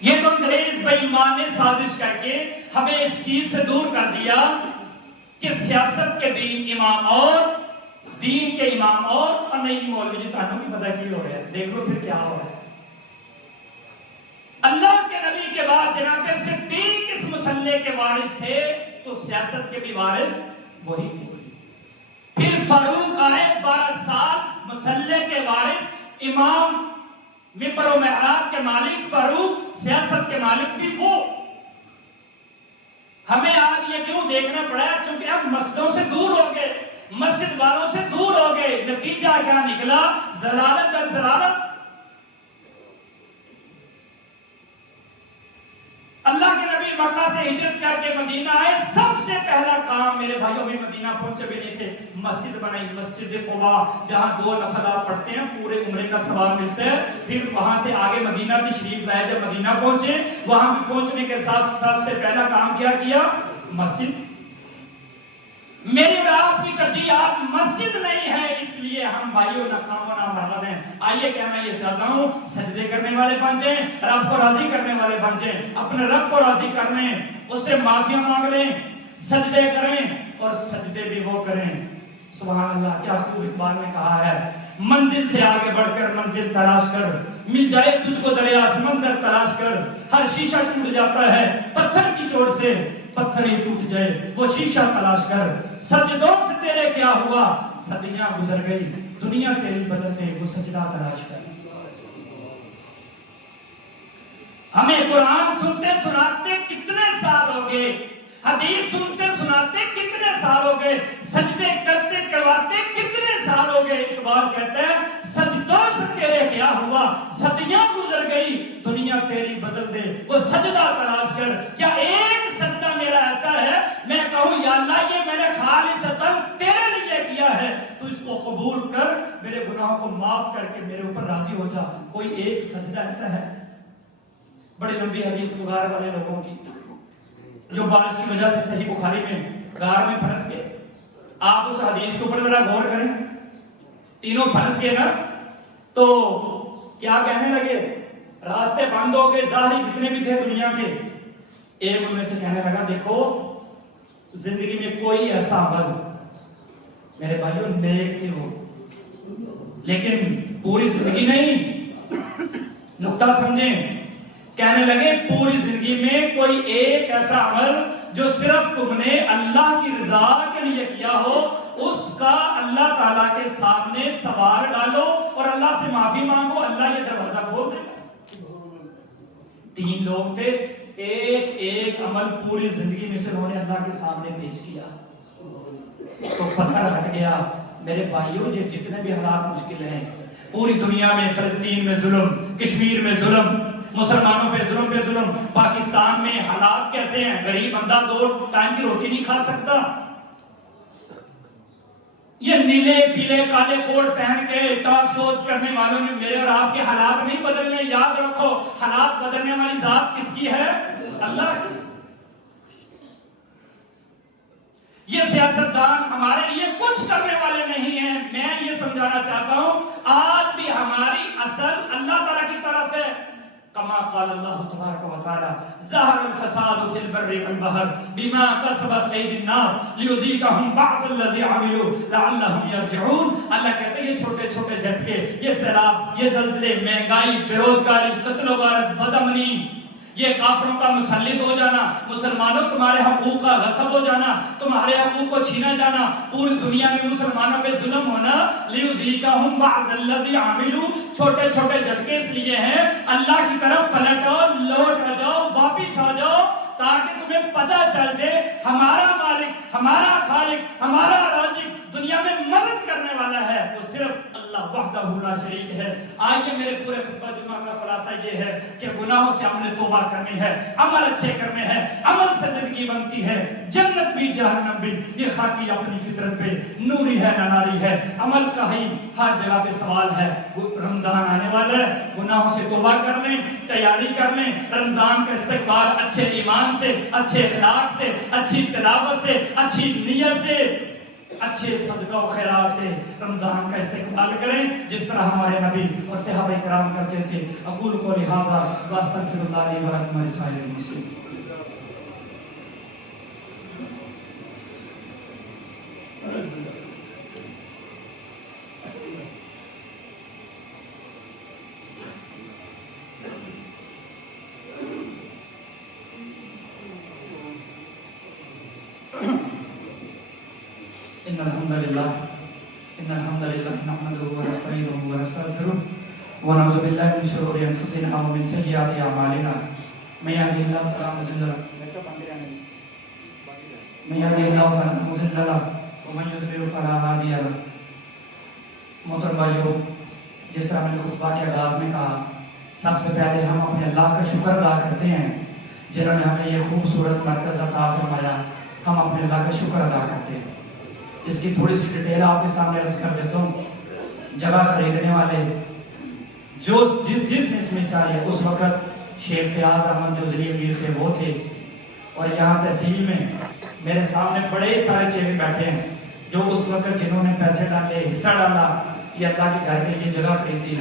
یہ تو انگریز بے ایمان نے سازش کر کے ہمیں اس چیز سے دور کر دیا کہ سیاست کے دین امام اور، دین کے امام اور نہیں مولوی جی تانوں کی پتہ کی ہو رہا ہے، دیکھ لو پھر کیا ہو رہا ہے۔ اللہ کے نبی کے بعد جناب صدیق اس مسئلے کے وارث تھے تو سیاست کے بھی وارث وہی تھے۔ پھر فاروق آئے 12 سال مسئلے کے وارث، امام، ممبر و محراب کے مالک فاروق، سیاست کے مالک بھی وہ۔ ہمیں آج یہ کیوں دیکھنا پڑا ہے؟ چونکہ اب مسجدوں سے دور ہو گئے، مسجد والوں سے دور ہو گئے، نتیجہ کیا نکلا؟ ضلالت در ضلالت۔ اللہ کے نبی مکہ سے ہجرت کر کے مدینہ آئے، سب سے پہلا کام، میرے بھائیوں بھی مدینہ پہنچے بھی نہیں تھے، مسجد بنائی، مسجد قباء، جہاں 2 نفل آپ پڑھتے ہیں پورے عمرے کا ثواب ملتا ہے۔ پھر وہاں سے آگے مدینہ تشریف لائے، جب مدینہ پہنچے، وہاں بھی پہنچنے کے ساتھ سب سے پہلا کام کیا؟ مسجد۔ میری اور آپ کی ترجیحات مسجد نہیں ہے، اس لیے ہم بھائیوں ناکام و نامرد ہیں۔ آئیے کہنا یہ چاہتا ہوں، سجدے کرنے والے بن جائیں، رب کو راضی کرنے والے بن جائیں، اپنے رب کو راضی کر لیں، اس سے معافیاں مانگ لیں، سجدے کریں اور سجدے بھی وہ کریں۔ سبحان اللہ، کیا خوب اقبال نے کہا ہے، منزل سے آگے بڑھ کر منزل تلاش کر، مل جائے تجھ کو دریا سمندر تلاش کر، ہر شیشہ ٹوٹ جاتا ہے پتھر کی چوٹ سے، پتھر ہی ٹوٹ جائے وہ شیشہ تلاش کر، سجدوں سے تیرے کیا ہوا، صدیاں گزر گئی، دنیا تیری بدل دے وہ سجدہ تلاش کر۔ ہمیں قرآن سنتے سناتے کتنے سال ہو گئے، حدیث سنتے سناتے کتنے سال ہو گئے، سجدے کرتے کرواتے کتنے سال ہو گئے۔ اقبال کہتا ہے سجدوں سے تیرے کیا ہوا، صدیاں گزر گئی، دنیا تیری بدل دے وہ سجدہ تلاش کر۔ کیا ایک سجدہ میرا ایسا ہے میں کہوں یا اللہ یہ میں نے خالصتاً تیرے لیے کیا ہے، تو اس کو قبول کر، میرے گناہوں کو معاف کر کے میرے اوپر راضی ہو جا؟ کوئی ایک سجدہ ایسا ہے؟ بڑی لمبی حدیث بخار والے لوگوں کی جو بارش کی وجہ سے صحیح بخاری میں غار میں پھنس گئے، آپ اس حدیث کے اوپر ذرا غور کریں، تینوں پھنس گئے نا، تو کیا کہنے لگے؟ راستے بند ہو گئے ظاہری جتنے بھی تھے دنیا کے. ایک ان میں سے کہنے لگا دیکھو زندگی میں کوئی ایسا عمل، میرے بھائیوں نیک تھے وہ، لیکن پوری زندگی نہیں. نقطہ سمجھیں. کہنے لگے پوری زندگی میں کوئی ایک ایسا عمل جو صرف تم نے اللہ کی رضا کے لیے کیا ہو، اس کا اللہ تعالیٰ کے سامنے سوال ڈالو اور اللہ سے معافی مانگو، اللہ یہ دروازہ کھول دے. 3 لوگ تھے، ایک ایک عمل پوری زندگی میں سے انہوں نے اللہ کے سامنے پیش کیا تو پتھر ہٹ گیا. میرے بھائیوں یہ جتنے بھی حالات مشکل ہیں پوری دنیا میں، فلسطین میں ظلم، کشمیر میں ظلم، مسلمانوں پہ ظلم، پاکستان میں حالات کیسے ہیں، غریب بندہ 2 ٹائم کی روٹی نہیں کھا سکتا. یہ نیلے پیلے کالے کوٹ پہن کے ٹاک شوز کرنے والوں نے میرے اور آپ کے حالات نہیں بدلنے. یاد رکھو حالات بدلنے والی ذات کس کی ہے؟ اللہ کی. یہ سیاستدان ہمارے لیے کچھ کرنے والے نہیں ہیں. میں یہ سمجھانا چاہتا ہوں آج بھی ہماری اصل اللہ تعالیٰ کی طرف ہے. کما قال اللہ تبارک و تعالی ظہر الفساد فی البر والبحر بما کسبت ایدی الناس لیذیقہم بعض الذی عملوا لعلہم یرجعون. اللہ کہتے ہیں یہ چھوٹے چھوٹے جھٹکے، یہ سیلاب، یہ زلزلے، مہنگائی، بے روزگاری، قتل و غارت، بدامنی، یہ کافروں کا مسلط ہو جانا، مسلمانوں تمہارے حقوق کا غصب ہو جانا، تمہارے حقوق کو چھینا جانا، پوری دنیا میں مسلمانوں پہ ظلم ہونا، لیذیقہم بعض الذی عملوا، چھوٹے چھوٹے جھٹکے اس لیے ہیں اللہ کی طرف پلٹو، لوٹ جاؤ، واپس آ جاؤ تاکہ تمہیں پتہ چل جائے ہمارا مالک، ہمارا خالق، ہمارا رازق دنیا میں مدد کرنے والا ہے وہ صرف اللہ وحدہ لا شریک ہے. آئیے میرے پورے خطبہ جمعہ کا خلاصہ یہ ہے کہ گناہوں سے ہم نے توبہ کرنی ہے، عمل اچھے کرنے ہیں، عمل سے زندگی بنتی ہے، جنت بھی جہنم بھی. یہ خاکی اپنی فطرت پہ نوری ہے نہ ناری ہے. عمل کا ہی ہر جگہ پہ سوال ہے. رمضان آنے والا ہے، گناہوں سے توبہ کر لیں، تیاری کر لیں. رمضان کا استقبال اچھے ایمان سے، اچھے اخلاق سے، اچھی تلاوت سے، اچھی نیت سے، اچھے صدقہ و خیرات سے رمضان کا استقبال کریں جس طرح ہمارے نبی اور صحابہ کرام کرتے تھے. اقول قولی ھذا واستغفر اللہ لی ولکم ولسائر المسلمین. إن الحمد لله نحمده ونستعينه ونستغفره ونعوذ بالله من شرور أنفسنا ومن سيئات أعمالنا من يهده الله فلا مضل له ومن يضلل فلا هادي له. محترم بھائیو، جس طرح میں نے خطبہ کے آغاز میں کہا سب سے پہلے ہم اپنے اللہ کا شکر ادا کرتے ہیں جنہوں نے ہمیں یہ خوبصورت مرکز عطا فرمایا. ہم اپنے اللہ کا شکر ادا کرتے ہیں. اس کی تھوڑی سی ڈیٹیل آپ کے سامنے عرض کر دیتا ہوں. جگہ خریدنے والے جس نے اس میں سے آئے اس وقت شیخ فیاض احمد جو ضلع امیر تھے وہ تھے، اور یہاں تحصیل میں میرے سامنے بڑے سارے چہرے بیٹھے ہیں جو اس وقت جنہوں نے پیسے ڈالے، حصہ ڈالا، یہ اللہ کے گھر کے لیے جگہ خریدی.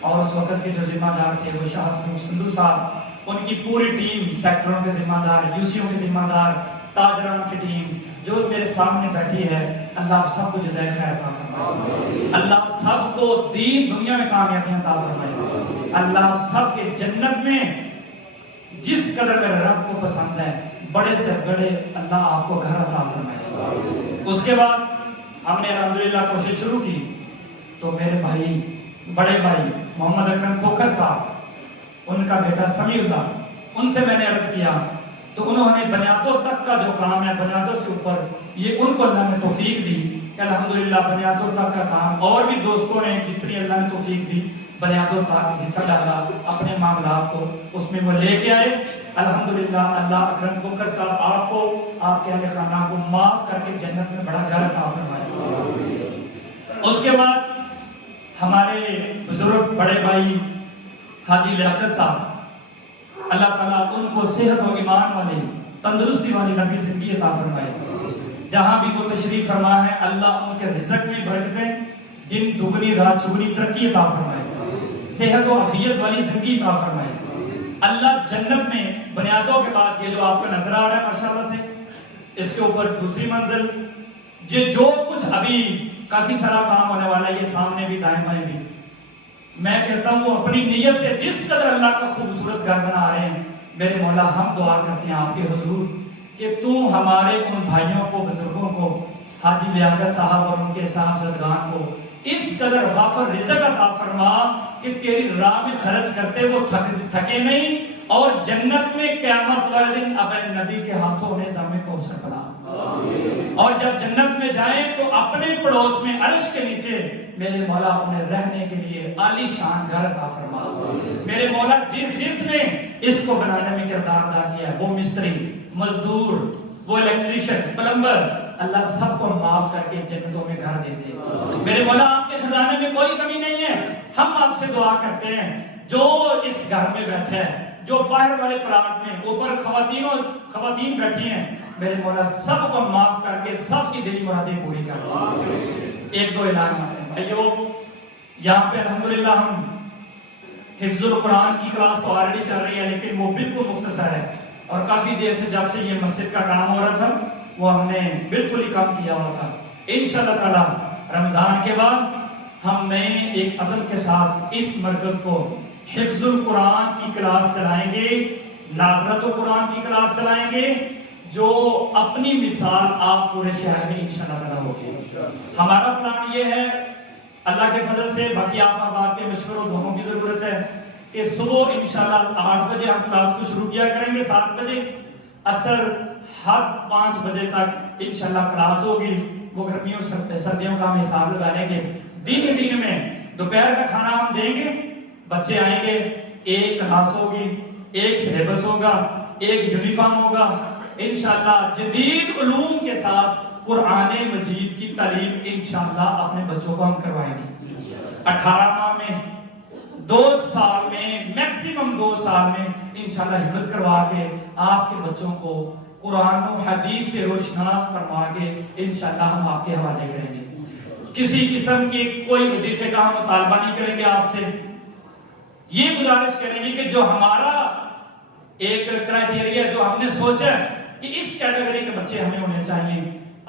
اور اس وقت کے جو ذمہ دار تھے وہ شاہ سندھو صاحب، ان کی پوری ٹیم، سیکٹروں کے ذمہ دار، یوسیوں کے ذمہ دار، تاجران کی ٹیم جو میرے سامنے بیٹھی ہے. اللہ آپ سب کو جزائے خیر عطا فرمائے. اللہ آپ سب کو دین دنیا میں کامیابیاں عطا فرمائے. اللہ آپ سب کے جنت میں جس قدر میرے رب کو پسند ہے بڑے سے بڑے اللہ آپ کو گھر عطا فرمائے. اس کے بعد ہم نے الحمدللہ کوشش شروع کی تو میرے بھائی، بڑے بھائی محمد اکرم کھوکھر صاحب، ان کا بیٹا سمیع اللہ، ان سے میں نے عرض کیا تو انہوں نے بنیادوں تک کا جو کام ہے، بنیادوں سے اوپر، یہ ان کو اللہ نے توفیق دی کہ الحمدللہ بنیادوں تک کا کام، اور بھی دوستوں نے جتنی اللہ نے توفیق دی بنیادوں تک حصہ ڈالا، اپنے معاملات کو اس میں وہ لے کے آئے. الحمدللہ اللہ اکرم کھوکھر صاحب آپ کو، آپ کے اہل خانہ کو معاف کر کے جنت میں بڑا گھر عطا فرمائے. اس کے بعد ہمارے بزرگ بڑے بھائی حاجی لیاقت صاحب، اللہ تعالیٰ ان کو صحت و ایمان والی، تندرستی والی لمبی زندگی عطا فرمائے. جہاں بھی وہ تشریف فرما ہے اللہ ان کے رزق میں برکتیں دن دگنی رات چگنی ترقی عطا فرمائے. صحت و عافیت والی زندگی عطا فرمائے۔ اللہ جنت میں بنیادوں کے بعد یہ جو آپ کو نظر آ رہا ہے ماشاءاللہ سے، اس کے اوپر دوسری منزل، یہ جو کچھ ابھی کافی سارا کام ہونے والا ہے، یہ سامنے بھی دائیں بائیں بھی، میں کہتا ہوں وہ اپنی نیت سے جس قدر اللہ کا خوبصورت گھر بنا رہے ہیں، میرے مولا ہم دعا کرتے ہیں آپ کے حضور کہ تو ہمارے ان بھائیوں کو، بزرگوں کو، حاجی لیاقت صاحب اور ان کے صاحبزادگان کو اس قدر وافر رزق عطا فرما کہ تیری راہ میں خرچ کرتے وہ تھکے نہیں، اور جنت میں قیامت والے دن اپنے نبی کے ہاتھوں انہیں ضامن کوثر بنا، اور جب جنت میں جائیں تو اپنے پڑوس میں عرش کے نیچے میرے مولا انہیں رہنے کے لیے عالی شان گھر عطا فرما۔ میرے مولا جس نے اس کو بنانے میں کردار ادا کیا ہے، وہ مستری، مزدور، وہ الیکٹریشن، پلمبر، اللہ سب کو معاف کر کے جنتوں میں گھر دے دے۔ میرے مولا آپ کے خزانے میں کوئی کمی نہیں ہے، ہم آپ سے دعا کرتے ہیں جو اس گھر میں بیٹھے ہیں، جو باہر والے پلاٹ میں اوپر خواتین بیٹھی ہیں، میرے مولا سب کو معاف کر کے سب کی دلی مرادیں پوری کر دے۔ ایک دو اعلان ہیں بھائیو، یہاں پہ الحمدللہ ہم حفظ القرآن کی کلاس تو آلریڈی چل رہی ہے، لیکن وہ بالکل مختصر ہے، اور کافی دیر سے جب سے یہ مسجد کا کام ہو رہا تھا وہ ہم نے بالکل ہی کم کیا ہوا تھا۔ انشاءاللہ تعالی رمضان کے بعد ہم نئے ایک عزم کے ساتھ اس مرکز کو حفظ القرآن کی کلاس چلائیں گے، ناظرت القرآن کی کلاس چلائیں گے، جو اپنی مثال آپ پورے شہر میں انشاءاللہ تعالی ہوگی۔ ہمارا پلان یہ ہے اللہ کے فضل سے، باقی آپ کے مشوروں دونوں کی ضرورت ہے، کہ صبح انشاءاللہ 8 بجے ہم کلاس کو شروع کیا کریں گے، 7 بجے، عصر حد 5 بجے تک انشاءاللہ کلاس ہوگی۔ وہ گرمیوں سردیوں کا ہم حساب لگا لیں گے۔ دن میں دوپہر کا کھانا ہم دیں گے، بچے آئیں گے، ایک کلاس ہوگی، ایک سلیبس ہوگا، ایک یونیفارم ہوگا، انشاءاللہ جدید علوم کے ساتھ قرآن مجید کی تعلیم انشاءاللہ اپنے بچوں کو ہم کروائیں گے۔ 18 ماہ میں 2 سال میں میکسیمم 2 سال میں انشاءاللہ حفظ کروا کے آپ کے بچوں کو قرآن و حدیث سے روشناس فرما کے انشاءاللہ ہم آپ کے حوالے کریں گے۔ کسی قسم کی کوئی وظیفے کا ہم مطالبہ نہیں کریں گے آپ سے، یہ گزارش کریں گے کہ جو ہمارا ایک کرائٹیریا جو ہم نے سوچا کہ اس کیٹیگری کے بچے ہمیں ہونے چاہیے،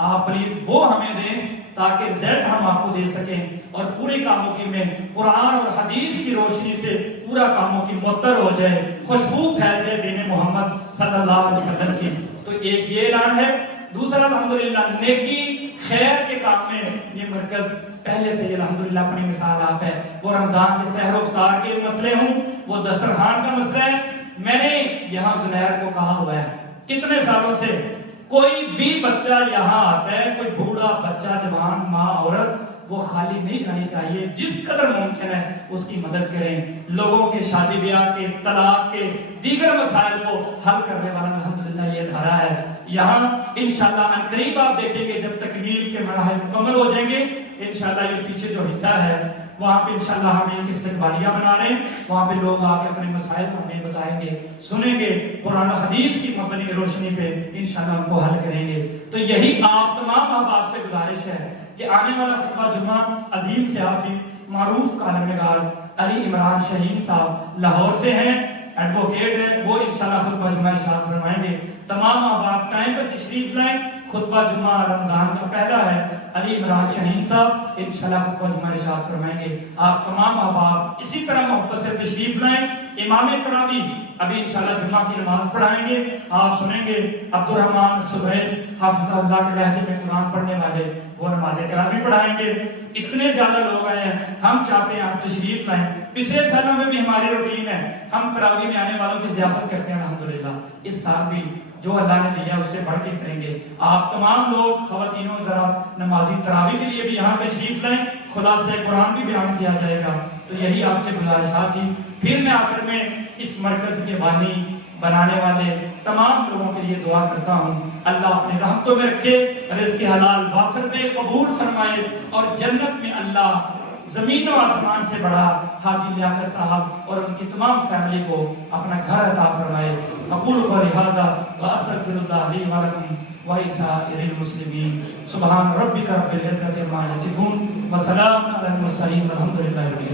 آپ پلیز وہ ہمیں دیں تاکہ رزلٹ ہم آپ کو دے سکیں، اور پورے کاموں کی میں قرآن اور حدیث کی روشنی سے پورا کاموں کی معطر ہو جائے، خوشبو پھیل جائے دین محمد صلی اللہ علیہ وسلم کی۔ تو ایک یہ اعلان ہے۔ دوسرا الحمدللہ نیکی خیر کے کام میں یہ مرکز پہلے سے الحمدللہ اپنی مثال آپ ہے۔ وہ رمضان کے سحر و افطار کے مسئلے ہوں، وہ دسترخوان کا مسئلہ ہے، میں نے یہاں زنیر کو کہا ہوا ہے کتنے سالوں سے، کوئی بھی بچہ یہاں آتا ہے، کوئی بوڑھا بچہ، جوان، ماں، عورت، وہ خالی نہیں جانی چاہیے، جس قدر ممکن ہے اس کی مدد کریں۔ لوگوں کے شادی بیاہ کے، طلاق کے، دیگر مسائل کو حل کرنے والا الحمدللہ یہ ادارہ ہے۔ یہاں انشاءاللہ عنقریب آپ دیکھیں گے جب تکمیل کے مراحل مکمل ہو جائیں گے، انشاءاللہ یہ پیچھے جو حصہ ہے وہاں پہ انشاءاللہ ہم ایک استقبالیہ بنا رہے ہیں، وہاں پہ لوگ آ کے اپنے مسائل کو ہمیں بتائیں گے، سنیں گے، قرآن و حدیث کی مبنی روشنی پہ انشاءاللہ ان کو حل کریں گے۔ تو یہی آپ تمام احباب سے گزارش ہے کہ آنے والا خطبہ جمعہ عظیم صحافی، معروف کالم نگار علی عمران شہین صاحب لاہور سے ہیں، ایڈوکیٹ ہیں، وہ انشاءاللہ خطبہ جمعہ ارشاد فرمائیں گے۔ تمام احباب ٹائم پر تشریف لائیں، خطبہ جمعہ رمضان کا پہلا ہے، علی عمران شہین صاحب انشاءاللہ خطبہ جمعہ ارشاد فرمائیں گے۔ آپ تمام احباب اسی طرح محبت سے تشریف لائیں۔ امام تراویح ابھی انشاءاللہ جمعہ کی نماز پڑھائیں گے، آپ سنیں گے عبد الرحمن سبیس حافظ اللہ کے لہجے میں قرآن پڑھنے والے، وہ نماز تراویح پڑھائیں گے۔ اتنے زیادہ لوگ آئے ہیں، ہم چاہتے ہیں آپ تشریف لائیں۔ پچھلے سالوں میں بھی ہماری روٹین ہے، ہم تراویح میں آنے والوں کی ضیافت کرتے ہیں الحمدللہ، اس سال بھی جو اللہ نے دیا اس سے بڑھ کے کریں گے۔ آپ تمام لوگ خواتینوں ذرا نمازی تراویح کے لیے بھی یہاں تشریف لائیں، خلاصہ قرآن بھی بیان کیا جائے گا۔ تو یہی آپ سے گزارشات تھی۔ پھر میں آخر میں اس مرکز کے بانی بنانے والے تمام لوگوں کے لیے دعا کرتا ہوں، اللہ اپنے رحمتوں میں رکھے، رزق حلال وافر دے، قبول فرمائے، اور جنت میں اللہ زمین و آسمان سے بڑا حاجی لیاقت صاحب اور ان کی تمام فیملی کو اپنا گھر عطا فرمائے۔ اقول قولی ھذا واستغفر اللہ لی ولکم ولسائر المسلمین۔ سبحان ربک رب العزۃ عما یصفون وسلام علی المرسلین والحمد للہ رب العالمین۔